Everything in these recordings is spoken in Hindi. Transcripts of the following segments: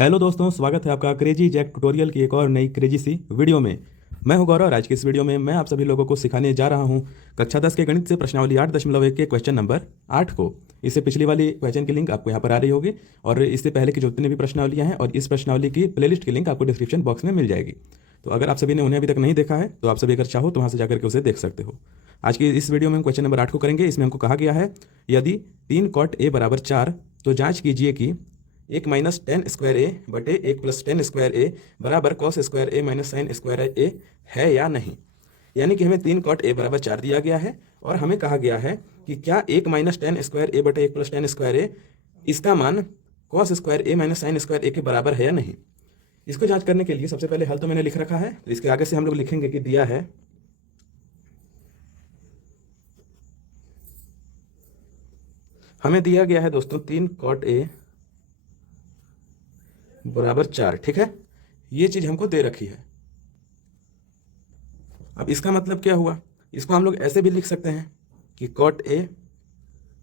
हेलो दोस्तों, स्वागत है आपका क्रेजी जैक ट्यूटोरियल की एक और नई क्रेजी सी वीडियो में। मैं हूं गौरव और आज की इस वीडियो में मैं आप सभी लोगों को सिखाने जा रहा हूं कक्षा 10 के गणित से प्रश्नावली 8.1 के क्वेश्चन नंबर 8 को। इससे पिछली वाली क्वेश्चन की लिंक आपको यहाँ पर आ रही होगी और इससे पहले की जितनी भी प्रश्नावलियाँ हैं और इस प्रश्नावली की प्लेलिस्ट की लिंक आपको डिस्क्रिप्शन बॉक्स में मिल जाएगी। तो अगर आप सभी ने उन्हें अभी तक नहीं देखा है तो आप सभी अगर चाहो तो वहाँ से जाकर के उसे देख सकते हो। आज की इस वीडियो में हम क्वेश्चन नंबर 8 को करेंगे। इसमें हमको कहा गया है यदि 3 कॉट ए बराबर 4 तो जांच कीजिए कि 1 माइनस टेन स्क्वायर ए बटे 1 प्लस टेन स्क्वायर ए बराबर कॉस स्क्वायर ए माइनस साइन स्क्वायर ए है या नहीं। यानी कि हमें 3 कॉट ए बराबर 4 दिया गया है और हमें कहा गया है कि क्या 1 माइनस टेन स्क्वायर ए बटे 1 प्लस टेन स्क्वायर ए इसका मान कॉस स्क्वायर ए माइनस साइन स्क्वायर ए के बराबर है या नहीं। इसको जांच करने के लिए सबसे पहले हल तो मैंने लिख रखा है, तो इसके आगे से हम लोग लिखेंगे कि दिया है हमें दिया गया है दोस्तों 3 कॉट ए बराबर 4। ठीक है, ये चीज हमको दे रखी है। अब इसका मतलब क्या हुआ, इसको हम लोग ऐसे भी लिख सकते हैं कि कॉट ए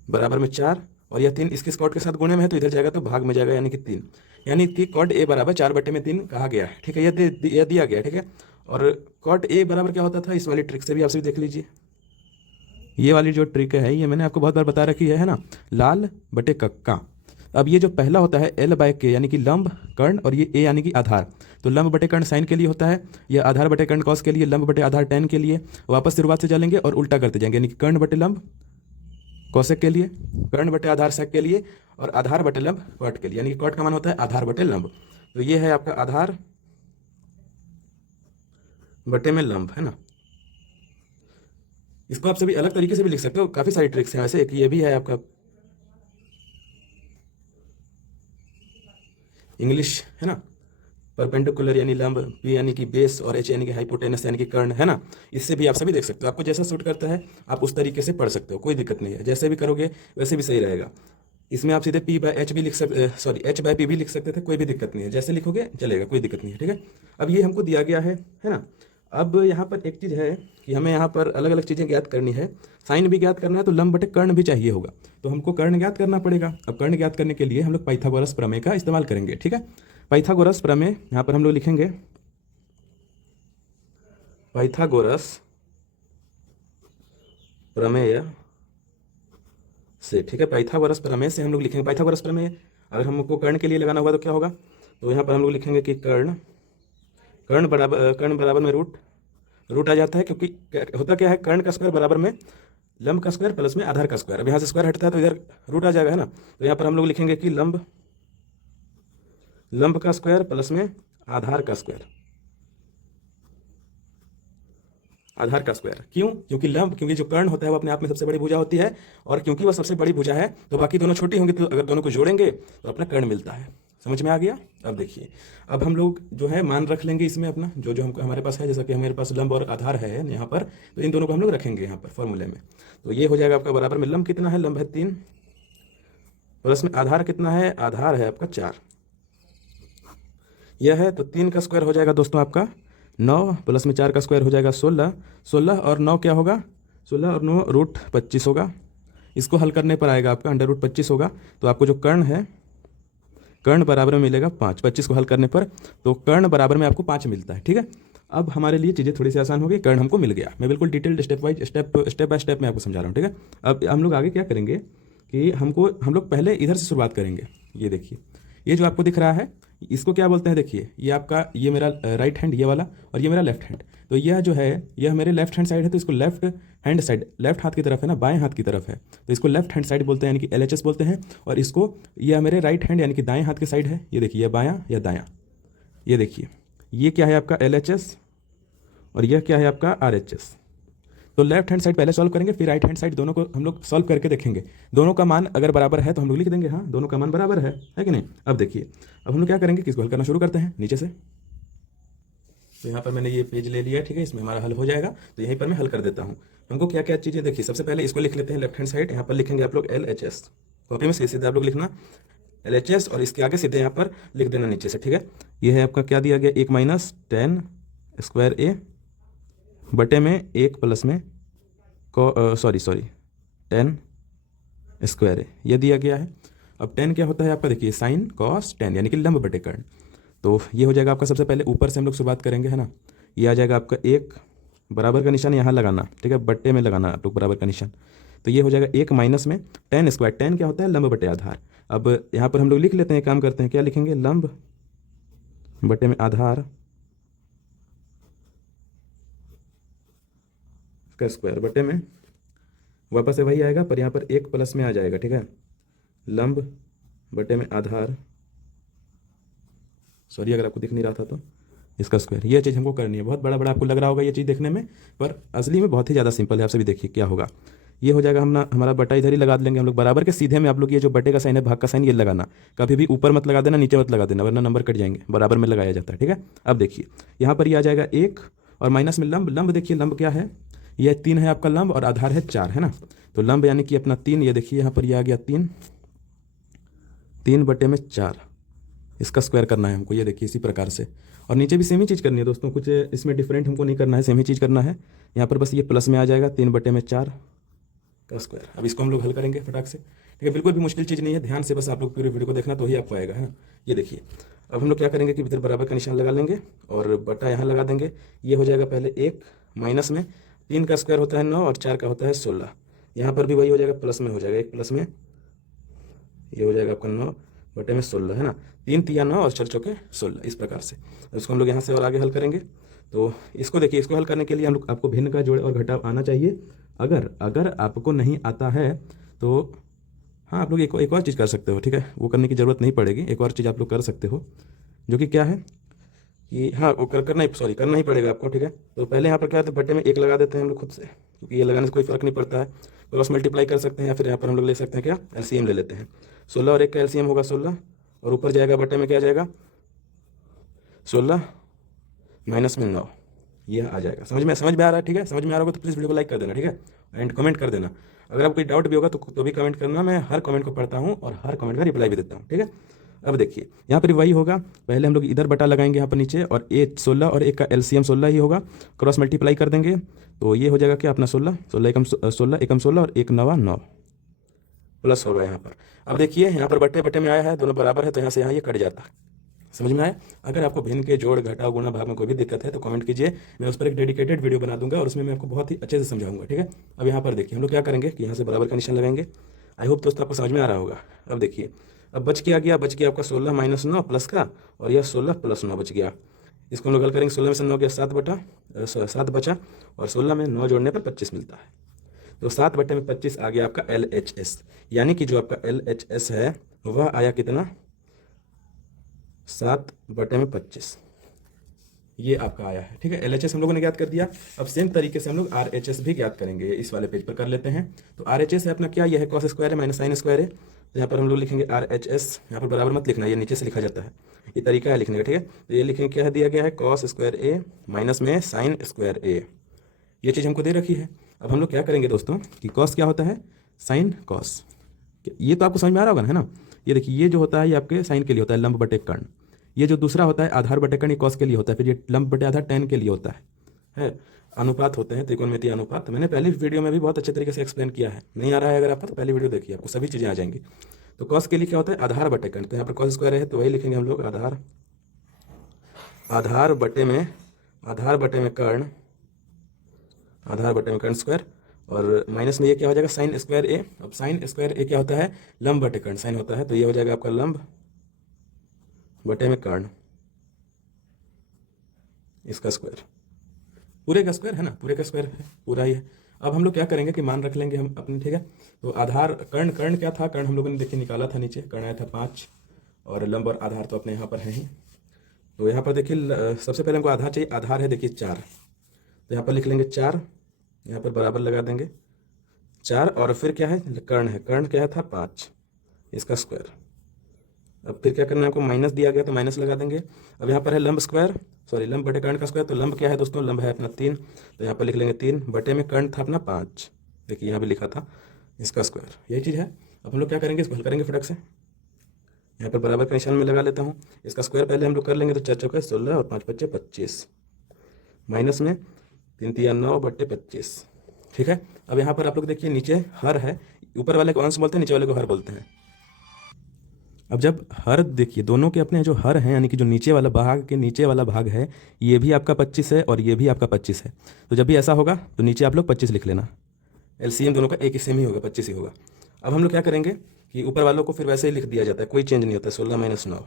बराबर में 4 और यह 3 इसके कॉट के साथ गुणे में है तो इधर जाएगा तो भाग में जाएगा, यानी कि 3। यानी कि कॉट ए बराबर 4 बटे में 3 कहा गया है। ठीक है, यह दिया गया। ठीक है, और कॉट ए बराबर क्या होता था, इस वाली ट्रिक से भी आप सभी देख लीजिए। ये वाली जो ट्रिक है ये मैंने आपको बहुत बार बता रखी है ना, लाल बटे कक्का। अब ये जो पहला होता है एल बाय के यानी कि लंब कर्ण और ये ए यानी कि आधार, तो लंब बटे कर्ण साइन के लिए होता है, यह आधार बटे कर्ण कॉस के लिए, लंब बटे आधार टेन के लिए। वापस शुरुआत से चलेंगे और उल्टा करते जाएंगे, यानी कि कर्ण बटे लंब कौशिक के लिए, कर्ण बटे आधार सेक के लिए और आधार बटे लंब कॉट के लिए, यानी कि कॉट का मान होता है आधार बटे लंब। तो ये है आपका आधार बटे में लंब, है ना। इसको आप सभी अलग तरीके से भी लिख सकते हो, काफी सारी ट्रिक्स हैं वैसे। एक ये भी है आपका इंग्लिश, है ना, परपेंडिकुलर यानी लंब, पी यानी कि बेस और एच यानी कि हाइपोटेनस यानी कि कर्ण, है ना। इससे भी आप सभी देख सकते हो, आपको जैसा सूट करता है आप उस तरीके से पढ़ सकते हो, कोई दिक्कत नहीं है। जैसे भी करोगे वैसे भी सही रहेगा। इसमें आप सीधे पी बाय एच भी लिख सकते, सॉरी एच बाय पी भी लिख सकते थे, कोई भी दिक्कत नहीं है, जैसे लिखोगे चलेगा, कोई दिक्कत नहीं है। ठीक है, अब ये हमको दिया गया है ना। अब यहाँ पर एक चीज़ है कि हमें यहाँ पर अलग अलग चीज़ें ज्ञात करनी है। साइन भी ज्ञात करना है तो लंब बटे कर्ण भी चाहिए होगा, तो हमको कर्ण ज्ञात करना पड़ेगा। अब कर्ण ज्ञात करने के लिए हम लोग पाइथागोरस प्रमेय का इस्तेमाल करेंगे। ठीक है, पाइथागोरस प्रमेय यहाँ पर हम लोग लिखेंगे पाइथागोरस प्रमेय से। ठीक है, पाइथागोरस प्रमेय से हम लोग लिखेंगे पाइथागोरस प्रमेय। अगर हमको कर्ण के लिए लगाना होगा तो क्या होगा, तो यहाँ पर हम लोग लिखेंगे कि कर्ण बराबर में रूट आ जाता है, क्योंकि होता क्या है, कर्ण का स्क्वायर बराबर में लंब का स्क्वायर प्लस में आधार का स्क्वायर। अब यहाँ से स्क्वायर हटता है तो इधर रूट आ जाएगा, है ना। तो यहाँ पर हम लोग लिखेंगे कि लंब का स्क्वायर प्लस में आधार का स्क्वायर, आधार का स्क्वायर। क्यों, क्योंकि जो कर्ण होता है वो अपने आप में सबसे बड़ी भुजा होती है, और क्योंकि वह सबसे बड़ी भुजा है तो बाकी दोनों छोटी होंगी, तो अगर दोनों को जोड़ेंगे तो अपना कर्ण मिलता है। समझ में आ गया। अब देखिए, अब हम लोग जो है मान रख लेंगे इसमें अपना जो जो हमको हमारे पास है, जैसा कि हमारे पास लंब और आधार है यहाँ पर, तो इन दोनों को हम लोग रखेंगे यहाँ पर फॉर्मूले में। तो ये हो जाएगा आपका बराबर में लंब कितना है, लंब है 3 प्लस में आधार कितना है, आधार है आपका 4। यह है तो 3 का स्क्वायर हो जाएगा दोस्तों आपका 9 प्लस में 4 का स्क्वायर हो जाएगा 16। 16 और 9 क्या होगा, 16 और 9 रूट 25 होगा। इसको हल करने पर आएगा आपका अंडर रूट 25 होगा। तो आपको जो कर्ण है, कर्ण बराबर में मिलेगा 5। 25 को हल करने पर तो कर्ण बराबर में आपको 5 मिलता है। ठीक है, अब हमारे लिए चीज़ें थोड़ी सी आसान हो गई, कर्ण हमको मिल गया। मैं बिल्कुल डिटेल्ड स्टेप बाय स्टेप मैं आपको समझा रहा हूँ। ठीक है, अब हम लोग आगे क्या करेंगे कि हम लोग पहले इधर से शुरुआत करेंगे। ये देखिए, ये जो आपको दिख रहा है इसको क्या बोलते हैं, देखिए ये आपका, ये मेरा राइट हैंड ये वाला और ये मेरा लेफ्ट हैंड। तो यह जो है यह मेरे लेफ्ट हैंड साइड है, तो इसको लेफ्ट हैंड साइड, लेफ्ट हाथ की तरफ है ना, बाएं हाथ की तरफ है, तो इसको लेफ्ट हैंड साइड बोलते हैं, यानी कि LHS बोलते हैं। और इसको, यह मेरे राइट हैंड यानी कि दाएं हाथ की साइड है। ये देखिए, यह बायां या दायां, ये देखिए ये क्या है आपका LHS और यह क्या है आपका RHS। तो लेफ्ट हैंड साइड पहले सॉल्व करेंगे, फिर राइट हैंड साइड, दोनों को हम लोग सॉल्व करके देखेंगे। दोनों का मान अगर बराबर है तो हम लोग लिख देंगे हाँ दोनों का मान बराबर है कि नहीं। अब देखिए, अब हम लोग क्या करेंगे कि इसको हल करना शुरू करते हैं नीचे से। तो यहाँ पर मैंने ये पेज ले लिया, ठीक है, इसमें हमारा हल हो जाएगा। तो यहीं पर मैं हल कर देता हूँ। हमको क्या क्या चीज़ें, देखिए सबसे पहले इसको लिख लेते हैं लेफ्ट हैंड साइड। यहाँ पर लिखेंगे आप लोग LHS, कॉपी में सीधे सीधे आप लोग लिखना LHS और इसके आगे सीधे यहाँ पर लिख देना नीचे से। ठीक है, ये है आपका क्या दिया गया, 1 माइनस टेन स्क्वायर ए बटे में 1 प्लस में सॉरी 10 स्क्वायर है, ये दिया गया है। अब टेन क्या होता है आपका, देखिए साइन कॉस टेन, यानी कि लंब बटे कर्ण। तो ये हो जाएगा आपका, सबसे पहले ऊपर से हम लोग शुरुआत करेंगे, है ना। ये आ जाएगा आपका एक, बराबर का निशान यहाँ लगाना, ठीक है, बट्टे में लगाना आप लोग बराबर का निशान। तो ये हो जाएगा एक माइनस में टेन स्क्वायर, टेन क्या होता है, लंब बटे आधार। अब यहाँ पर हम लोग लिख लेते हैं, काम करते हैं, क्या लिखेंगे, लंब बटे में आधार का स्क्वायर बटे में, वापस से वही आएगा पर यहाँ पर एक प्लस में आ जाएगा, ठीक है, लंब बटे में आधार, सॉरी अगर आपको दिख नहीं रहा था तो, इसका स्क्वायर। ये चीज़ हमको करनी है, बहुत बड़ा बड़ा आपको लग रहा होगा ये चीज़ देखने में, पर असली में बहुत ही ज़्यादा सिंपल है। आप सभी देखिए क्या होगा, ये हो जाएगा, हमारा बटा इधर ही लगा लेंगे हम लोग बराबर के सीधे में। आप लोग ये जो बटे का साइन है, भाग का साइन, ये लगाना, कभी भी ऊपर मत लगा देना, नीचे मत लगा देना, वरना नंबर कट जाएंगे, बराबर में लगाया जाता है, ठीक है। अब देखिए यहाँ पर ये आ जाएगा एक, और माइनस में लंब, लंब देखिए लंब क्या है, यह 3 है आपका लंब, और आधार है 4, है ना। तो लंब यानी कि अपना 3, ये देखिए यहाँ पर ये आ गया 3, 3 बटे में 4, इसका स्क्वायर करना है हमको, ये देखिए इसी प्रकार से। और नीचे भी सेम ही चीज़ करनी है दोस्तों, कुछ इसमें डिफरेंट हमको नहीं करना है, सेम ही चीज़ करना है। यहाँ पर बस ये प्लस में आ जाएगा 3 बटे में 4 का स्क्वायर। अब इसको हम लोग हल करेंगे फटाक से, ठीक है, बिल्कुल भी मुश्किल चीज़ नहीं है, ध्यान से बस आप लोग पूरे वीडियो को देखना तो ही आपको आएगा, है ना। ये देखिए अब हम लोग क्या करेंगे कि इधर बराबर का निशान लगा लेंगे और बटा यहाँ लगा देंगे। ये हो जाएगा पहले एक, माइनस में 3 का स्क्वायर होता है 9 और 4 का होता है 16। यहाँ पर भी वही हो जाएगा, प्लस में हो जाएगा, एक प्लस में, ये हो जाएगा आपका 9 बटे में 16, है ना। 3 तिया 9 और 4 चौके 16, इस प्रकार से। इसको हम लोग यहाँ से और आगे हल करेंगे। तो इसको देखिए, इसको हल करने के लिए हम लोग, आपको भिन्न का जोड़ और घटाव आना चाहिए। अगर आपको नहीं आता है तो हाँ, आप लोग एक और चीज़ कर सकते हो, ठीक है, वो करने की ज़रूरत नहीं पड़ेगी। एक और चीज़ आप लोग कर सकते हो, जो कि क्या है कि हाँ, वो करना ही पड़ेगा आपको, ठीक है। तो पहले यहाँ पर क्या होता है, बटे में एक लगा देते हैं हम लोग खुद से, क्योंकि ये लगाने से कोई फर्क नहीं पड़ता है। क्रॉस मल्टीप्लाई कर सकते हैं, या फिर यहाँ पर हम लोग ले सकते हैं क्या, एलसीएम ले लेते हैं। 16 और 1 का एलसीएम होगा 16, और ऊपर जाएगा बटे में क्या जाएगा, 16 माइनस में 9, ये आ जाएगा। समझ में आ रहा है, ठीक है। समझ में आ रहा होगा तो प्लीज़ वीडियो को लाइक कर देना, ठीक है, एंड कमेंट कर देना। अगर आपको कोई डाउट भी होगा तो भी कमेंट करना, मैं हर कमेंट को पढ़ता हूँ और हर कमेंट का रिप्लाई भी देता हूँ, ठीक है। अब देखिए यहाँ पर वही होगा, पहले हम लोग इधर बटा लगाएंगे यहाँ पर नीचे, और 16 और 1 का एलसीएम 16 ही होगा, क्रॉस मल्टीप्लाई कर देंगे तो ये हो जाएगा क्या अपना 16, 16 एकम 16 और 1 9 9 प्लस होगा यहाँ पर। अब देखिए यहाँ पर बटे में आया है, दोनों बराबर है, तो यहाँ से यहाँ ये कट जाता है। समझ में आया। अगर आपको भिन्न के जोड़ घटाव गुणा भाग में कोई भी दिक्कत है तो कमेंट कीजिए, मैं उस पर एक डेडिकेटेड वीडियो बना दूंगा और उसमें मैं आपको बहुत ही अच्छे से समझाऊंगा, ठीक है। अब यहाँ पर देखिए हम लोग क्या करेंगे कि यहाँ से बराबर का निशान लगाएंगे। आई होप दोस्तों आपको समझ में आ रहा होगा। अब देखिए, अब बच गया आपका 16 माइनस 9 प्लस का, और यह 16 प्लस 9 बच गया। इसको हम लोग हल करेंगे, 16 में से 9 गया 7 बचा, और 16 में 9 जोड़ने पर 25 मिलता है। तो 7 बटे में 25 आ गया आपका LHS, यानी कि जो आपका LHS है वह आया कितना, 7 बटे में 25, ये आपका आया है, ठीक है। LHS हम लोगों ने ज्ञात कर दिया। अब सेम तरीके से हम लोग RHS भी ज्ञात करेंगे, इस वाले पेज पर कर लेते हैं। तो RHS है अपना क्या, यह है कॉस स्क्वायर है माइनस साइन स्क्वायर है। तो यहाँ पर हम लोग लिखेंगे RHS, यहाँ पर बराबर मत लिखना, ये नीचे से लिखा जाता है, ये तरीका है लिखने का, ठीक है। तो ये लिखेंगे क्या है, दिया गया है कॉस स्क्वायर ए माइनस में साइन स्क्वायर ए, ये चीज़ हमको दे रखी है। अब हम लोग क्या करेंगे दोस्तों कि कॉस क्या होता है, साइन कॉस, ये तो आपको समझ में आ रहा होगा, है ना। ये देखिए, ये जो होता है ये आपके साइन के लिए होता है, लंब बटे कर्ण। ये जो दूसरा होता है आधार बटे कर्ण, ये कॉस के लिए होता है। फिर ये लंब बटे आधार tan के लिए होता है। अनुपात होते हैं, त्रिकोणमितीय अनुपात। मैंने पहली वीडियो में भी बहुत अच्छे तरीके से एक्सप्लेन किया है, नहीं आ रहा है अगर आपको तो पहली वीडियो देखिए, आपको सभी चीज़ें आ जाएंगी। तो कॉस के लिए क्या होता है, आधार बटे कर्ण। तो यहाँ पर कॉस स्क्वायर है तो वही लिखेंगे हम लोग, आधार बटे में कर्ण, आधार बटे में कर्ण स्क्वायर, और माइनस में ये क्या हो जाएगा, साइन स्क्वायर ए। अब साइन स्क्वायर ए क्या होता है, लंब बटे कर्ण, साइन होता है, तो ये हो जाएगा आपका लंब बटे में कर्ण, इसका स्क्वायर, पूरे का स्क्वायर है ना, पूरे का स्क्वायर है, पूरा ही है। अब हम लोग क्या करेंगे कि मान रख लेंगे हम अपने, ठीक है। तो आधार कर्ण क्या था, कर्ण हम लोगों ने देखिए निकाला था, नीचे कर्ण आया था 5, और लंब और आधार तो अपने यहाँ पर है ही। तो यहाँ पर देखिए सबसे पहले हमको आधार चाहिए, आधार है देखिए 4, तो यहाँ पर लिख लेंगे 4, यहाँ पर बराबर लगा देंगे 4, और फिर क्या है, कर्ण है, कर्ण क्या था 5, इसका स्क्वायर। अब फिर क्या करना है हमको, माइनस दिया गया तो माइनस लगा देंगे। अब यहाँ पर है लंब बटे कर्ण का स्क्वायर। तो लंब क्या है दोस्तों, लंब है अपना 3, तो यहाँ पर लिख लेंगे 3 बटे में कर्ण था अपना 5, देखिए यहाँ भी लिखा था, इसका स्क्वायर, यही चीज़ है। अब हम लोग क्या करेंगे, इसको हल करेंगे फटक से। यहाँ पर बराबर का निशान में लगा लेता हूँ, इसका स्क्वायर पहले हम लोग कर लेंगे। तो 4 चौके 16 और 5 पच्चे 25, माइनस में 3 तिया 9 बटे 25, ठीक है। अब यहाँ पर आप लोग देखिए नीचे हर है, ऊपर वाले को अंश बोलते हैं, नीचे वाले को हर बोलते हैं। अब जब हर देखिए दोनों के अपने जो हर हैं यानी कि जो नीचे वाला भाग के नीचे वाला भाग है ये भी आपका 25 है और ये भी आपका 25 है। तो जब भी ऐसा होगा तो नीचे आप लोग 25 लिख लेना। एलसीएम दोनों का एक ही सेम ही होगा, 25 ही होगा। अब हम लोग क्या करेंगे कि ऊपर वालों को फिर वैसे ही लिख दिया जाता है, कोई चेंज नहीं होता है। 16 - 9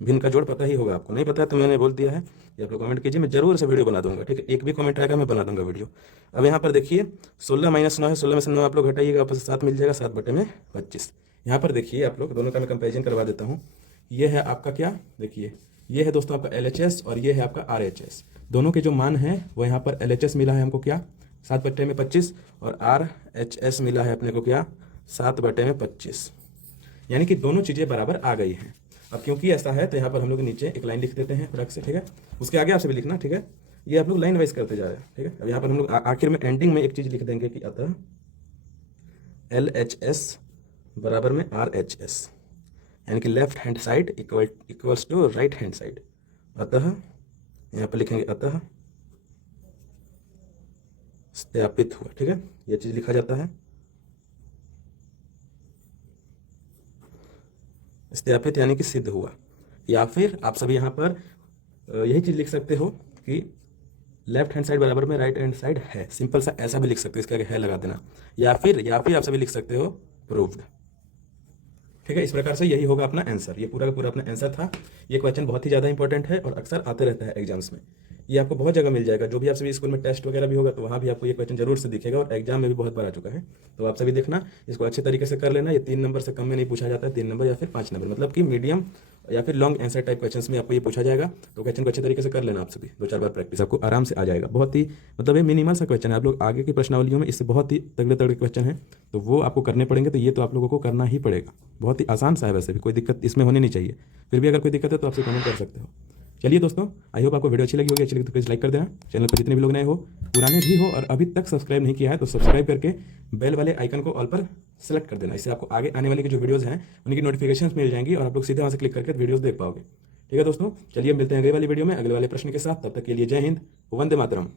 भिन्न का जोड़ पता ही होगा आपको, नहीं पता है तो मैंने बोल दिया है, ये आप लोग कमेंट कीजिए, मैं जरूर से वीडियो बना दूंगा, ठीक है। एक भी कमेंट आएगा मैं बना दूंगा वीडियो। अब यहाँ पर देखिए 16 - 9 है, 16 में से 9 आप लोग घटाइएगा, आपस 7 मिल जाएगा, 7/25। यहाँ पर देखिए आप लोग दोनों का मैं कंपेरिजन करवा देता हूँ। ये है आपका क्या, देखिए ये है दोस्तों आपका LHS और ये है आपका RHS। दोनों के जो मान हैं वो यहाँ पर LHS मिला है हमको क्या 7/25 और RHS मिला है अपने को क्या 7/25, यानी कि दोनों चीज़ें बराबर आ गई हैं। अब क्योंकि ऐसा है तो यहाँ पर हम लोग नीचे एक लाइन लिख देते हैं फटाक से, ठीक है। उसके आगे आपसे भी लिखना, ठीक है। ये आप लोग लाइन वाइज करते जा रहे हैं, ठीक है। अब यहाँ पर हम लोग आखिर में एंडिंग में एक चीज़ लिख देंगे कि अतः LHS बराबर में RHS, यानी कि left hand side equals to right hand side. अतः यहाँ पर लिखेंगे अतः सत्यापित हुआ, ठीक है, यह चीज़ लिखा जाता है। सत्यापित यानी कि सिद्ध हुआ। या फिर आप सभी यहाँ पर यही चीज़ लिख सकते हो कि लेफ्ट हैंड साइड बराबर में राइट हैंड साइड है, सिंपल सा ऐसा भी लिख सकते हो, इसके आगे है लगा देना। या फिर आप सभी लिख सकते हो प्रूव्ड, ठीक है। इस प्रकार से यही होगा अपना आंसर, ये पूरा का पूरा अपना आंसर था। ये क्वेश्चन बहुत ही ज़्यादा इंपॉर्टेंट है और अक्सर आते रहता है एग्जाम्स में, ये आपको बहुत जगह मिल जाएगा। जो भी आप सभी स्कूल में टेस्ट वगैरह भी होगा तो वहाँ भी आपको ये क्वेश्चन जरूर से दिखेगा और एग्जाम में भी बहुत बार आ चुका है। तो आप सभी देखना, इसको अच्छे तरीके से कर लेना। ये 3 नंबर से कम में नहीं पूछा जाता है, 3 नंबर या फिर 5 नंबर, मतलब कि मीडियम या फिर लॉन्ग आंसर टाइप क्वेश्चंस में आपको ये पूछा जाएगा। तो क्वेश्चन को अच्छे तरीके से कर लेना, आप सभी 2-4 बार प्रैक्टिस आपको आराम से आ जाएगा। बहुत ही मतलब ये मिनिमल सा क्वेश्चन है, आप लोग आगे की प्रश्नावलियों में इससे बहुत ही तगड़े तगड़े क्वेश्चन हैं तो वो आपको करने पड़ेंगे। तो ये तो आप लोगों को करना ही पड़ेगा, बहुत ही आसान सा है, वैसे भी कोई दिक्कत इसमें होनी नहीं चाहिए। फिर भी अगर कोई दिक्कत है तो आपसे कमेंट कर सकते हो। चलिए दोस्तों, आई होप आपको वीडियो अच्छी लगी होगी। अच्छी लगी तो प्लीज़ लाइक कर देना। चैनल पर जितने भी लोग नए हो, पुराने भी हो और अभी तक सब्सक्राइब नहीं किया है तो सब्सक्राइब करके बेल वाले आइकन को ऑल पर सेलेक्ट कर देना। इससे आपको आगे आने वाली की जो वीडियोज़ हैं उनकी नोटिफिकेशंस मिल जाएंगी और आप लोग सीधे वहाँ से क्लिक करके वीडियोज़ देख पाओगे, ठीक है दोस्तों। चलिए मिलते हैं अगले वाली वीडियो में अगले वाले प्रश्न के साथ, तब तक के लिए जय हिंद, वंदे मातरम।